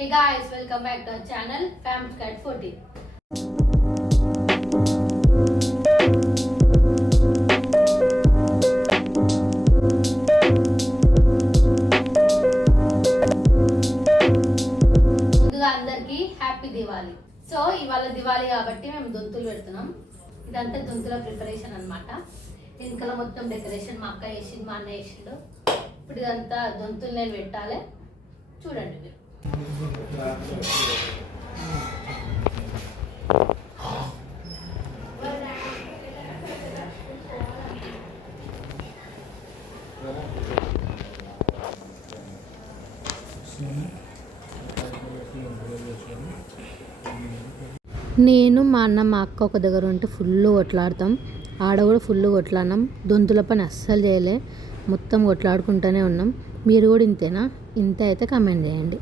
Hey guys, welcome back to our channel FamCat 14. ముందుగా అందరికీ happy Diwali. So ఇవాళ దివాళీ కాబట్టి మేము దొంతులు పెడుతున్నాం. ఇదంతా దొంతుల ప్రిపరేషన్ అన్నమాట. వెనకాల మొత్తం డెకరేషన్ మా అక్క వేసింది, మా అన్న వేసిండు. ఇప్పుడు ఇదంతా దొంతులు నేను పెట్టాలి, చూడండి మీరు. నేను మా అన్న మా అక్క ఒక దగ్గర ఉంటే ఫుల్ కొట్లాడతాం. ఆడ కూడా ఫుల్ కొట్లాడినాం. దొంతుల పని అస్సలు చేయలే, మొత్తం కొట్లాడుకుంటూనే ఉన్నాం. మీరు కూడా ఇంతేనా? ఇంత అయితే కమెంట్ చేయండి.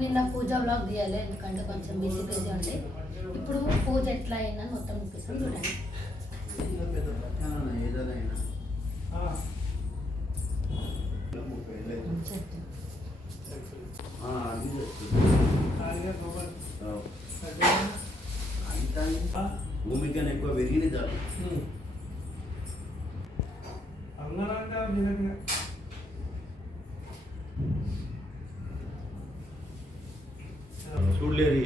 నిన్న పూజ బ్లాగ్ తీయాలి, ఎందుకంటే కొంచెం బిజీ ఉంది. ఇప్పుడు పూజ ఎట్లా అయిందని మొత్తం చూపిస్తాం, చూడండి. భూమికన్నా ఎక్కువ పెరిగింది చాలు. చూడలేరు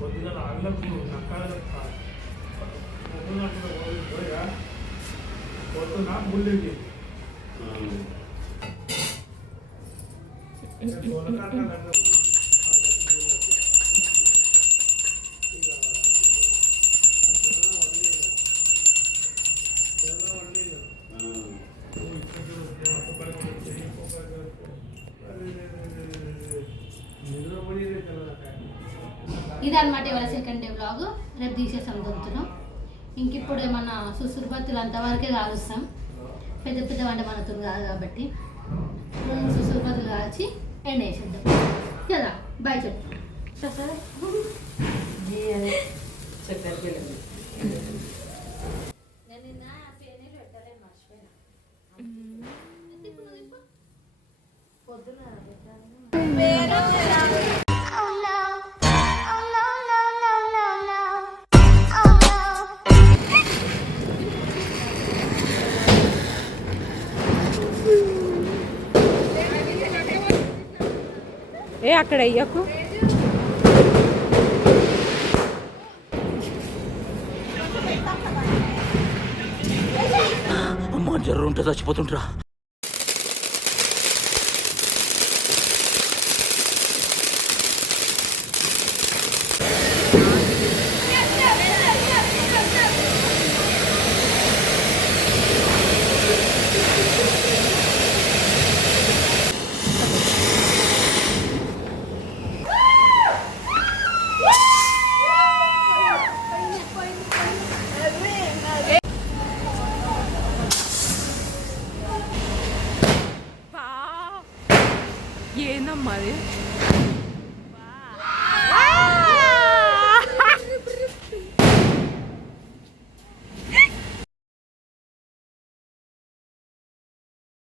కొద్దిగా ఆగలకు నక్కాలకు పొద్దున ముళ్ళేది ఇదన్నమాట ఇవాళ సెకండ్ డే బ్లాగ్. రేపు తీసేసాం దొంతులు. ఇంక ఇప్పుడు ఏమన్నా సుసురుబత్తులు అంతవరకే కాలుస్తాం, పెద్ద పెద్ద వంట మనతో కాదు కాబట్టి సుసురుబత్తులు కాల్చి ఎండ వేసేద్దాం కదా. బాయ్ చెప్తాం. నేను నిన్న పేరు పెట్టలేదు, మర్చిపోయినా. పొద్దున అక్కడ అయ్యకు అమ్మా, జర్ర ఉంటే చచ్చిపోతుంటరా. ఏందమ్మా అది?